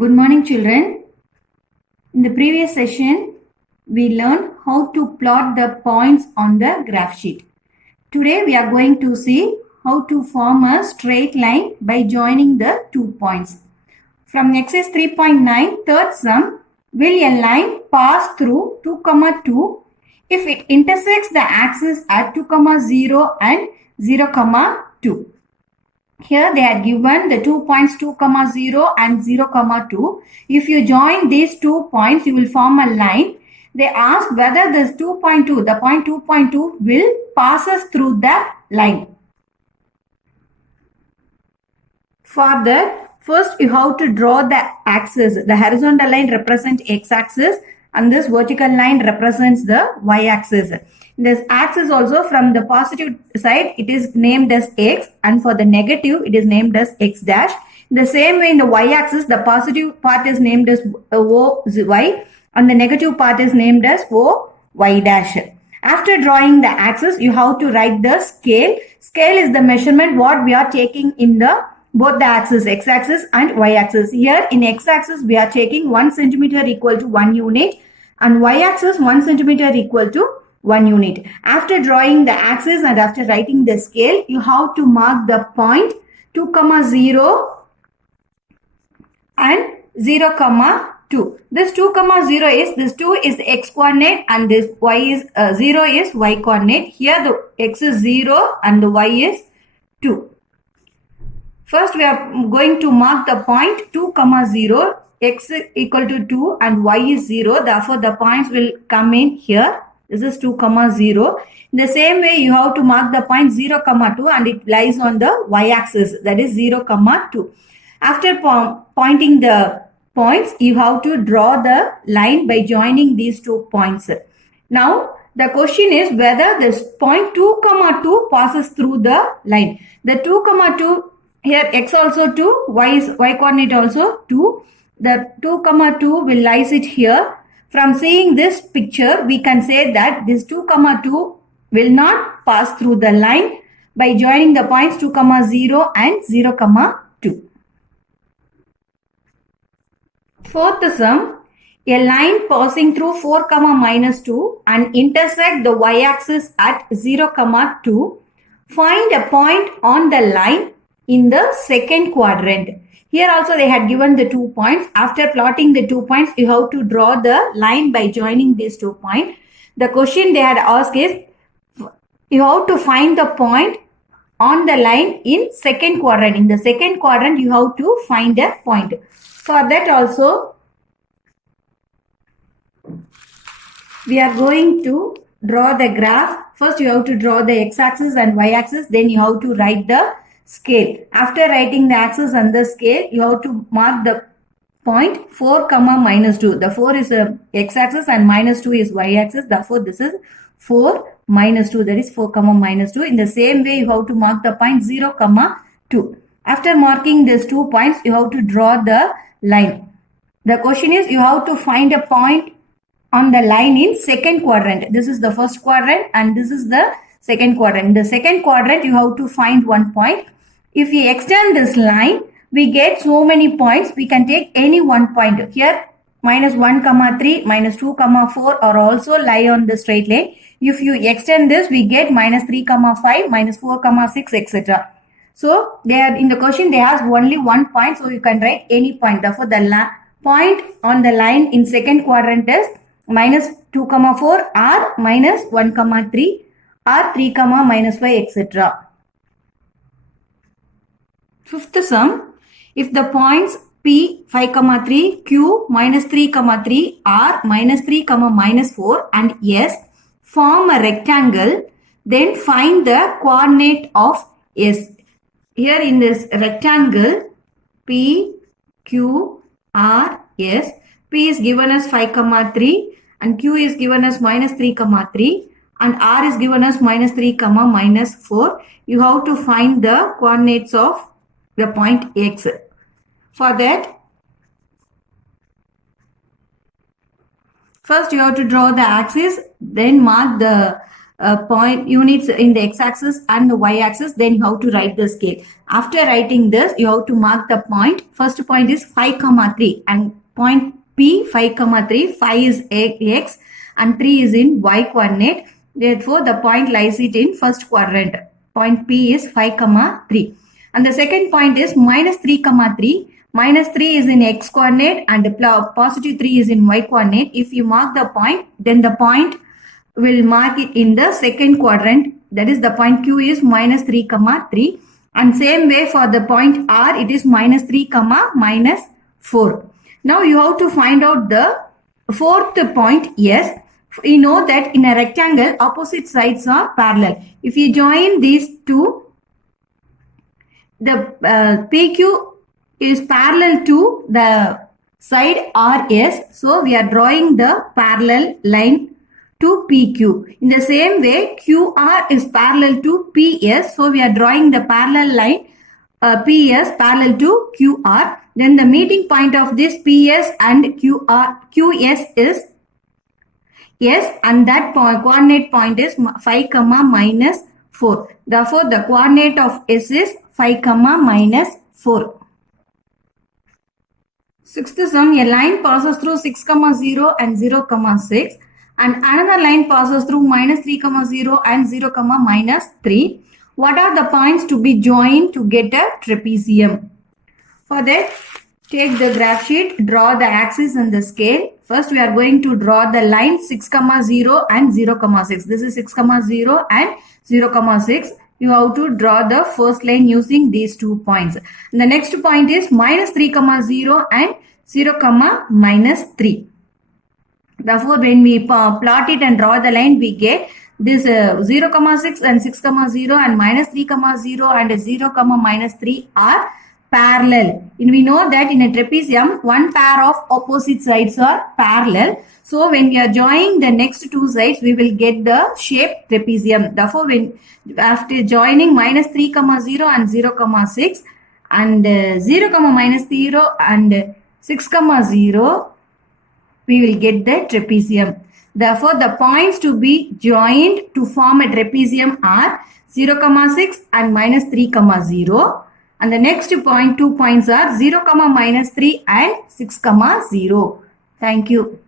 Good morning, children. In the previous session, we learned how to plot the points on the graph sheet. Today, we are going to see how to form a straight line by joining the 2 points. From exercise 3.9, third sum, will a line pass through 2, 2 if it intersects the axis at 2, 0 and 0, 2? Here they are given the 2 points 2, 0 and 0, 2. If you join these 2 points, you will form a line. They ask whether this 2.2, the point 2.2 will passes through that line. For that, first you have to draw the axis. The horizontal line represents x-axis and this vertical line represents the y-axis. This axis also from the positive side, it is named as x, and for the negative, it is named as x dash. The same way in the y-axis, the positive part is named as OY and the negative part is named as OY dash. After drawing the axis, you have to write the scale. Scale is the measurement what we are taking in the both the axis, x-axis and y-axis. Here in x-axis, we are taking 1 centimeter equal to 1 unit and y-axis 1 centimeter equal to 1 unit. After drawing the axis and after writing the scale, you have to mark the point 2, 0 and 0, 2. This 2, 0 is, this 2 is the x coordinate and this y is 0 is y coordinate. Here the x is 0 and the y is 2. First we are going to mark the point 2, 0, x equal to 2 and y is 0. Therefore the points will come in here. This is 2, 0. In the same way, you have to mark the point 0, 2 and it lies on the y-axis. That is 0, 2. After pointing the points, you have to draw the line by joining these 2 points. Now, the question is whether this point 2, 2 passes through the line. The 2, 2, here x also 2, y coordinate also 2. The 2, 2 will lies it here. From seeing this picture, we can say that this 2, 2 will not pass through the line by joining the points 2, 0 and 0, 2. Fourth sum, a line passing through 4, 2 and intersect the y-axis at 0, 2. Find a point on the line in the second quadrant. Here also they had given the 2 points. After plotting the 2 points, you have to draw the line by joining these 2 points. The question they had asked is, you have to find the point on the line in second quadrant. In the second quadrant, you have to find a point. For that also, we are going to draw the graph. First, you have to draw the x-axis and y-axis. Then you have to write the scale. After writing the axis and the scale, you have to mark the point 4, 2. The 4 is the x-axis and -2 is y-axis. Therefore, this is 4, -2. That is 4, -2. In the same way, you have to mark the point 0, 2. After marking these 2 points, you have to draw the line. The question is, you have to find a point on the line in second quadrant. This is the first quadrant and this is the second quadrant. In the second quadrant, you have to find one point. If we extend this line, we get so many points. We can take any one point. Here, -1, 3, -2, 4 are also lie on the straight line. If you extend this, we get -3, 5, -4, 6, etc. So, they are in the question, they ask only one point. So, you can write any point. Therefore, the point on the line in second quadrant is -2, 4 or -1, 3 or 3, -5, etc. Fifth sum, if the points P 5, 3, Q -3, 3 or -3, -4 and S form a rectangle, then find the coordinate of S. Here in this rectangle, P, Q, R, S, P is given as 5, 3 and Q is given as -3, 3 and R is given as -3, -4. You have to find the coordinates of the point X. For that, first you have to draw the axis, then mark the point units in the x-axis and the y-axis, then you have to write the scale. After writing this, you have to mark the point. First point is 5, 3 and point P 5, 3. 5 is x and 3 is in y coordinate. Therefore, the point lies it in first quadrant. Point P is 5, 3. And the second point is minus 3, 3. Minus 3 is in x coordinate and positive 3 is in y coordinate. If you mark the point, then the point will mark it in the second quadrant. That is, the point Q is minus 3, 3. And same way for the point R, it is minus 3, minus 4. Now you have to find out the fourth point S. We know that in a rectangle, opposite sides are parallel. If you join these two, the PQ is parallel to the side RS. So we are drawing the parallel line to PQ. In the same way, QR is parallel to PS. So we are drawing the parallel line PS parallel to QR. Then the meeting point of this PS and QS is S, and that coordinate point is 5, minus 4. Therefore, the coordinate of S is 5, minus 4. Sixth one, a line passes through 6, 0 and 0, 6. And another line passes through minus 3, 0 and 0, minus 3. What are the points to be joined to get a trapezium? For that, take the graph sheet, draw the axis and the scale. First, we are going to draw the line 6, 0 and 0, 6. This is 6, 0 and 0, 6. You have to draw the first line using these 2 points. And the next point is minus 3, 0 and 0, minus 3. Therefore, when we plot it and draw the line, we get this 0, 6 and 6, 0 and minus 3, 0 and 0, minus 3 are parallel. And we know that in a trapezium, one pair of opposite sides are parallel. So when we are joining the next two sides, we will get the shape trapezium. Therefore, when after joining minus 3, 0 and 0, 6 and 0, minus 0 and 6, 0, we will get the trapezium. Therefore, the points to be joined to form a trapezium are 0, 6 and minus 3, 0. And the next point, 2 points are 0, minus 3 and 6, 0. Thank you.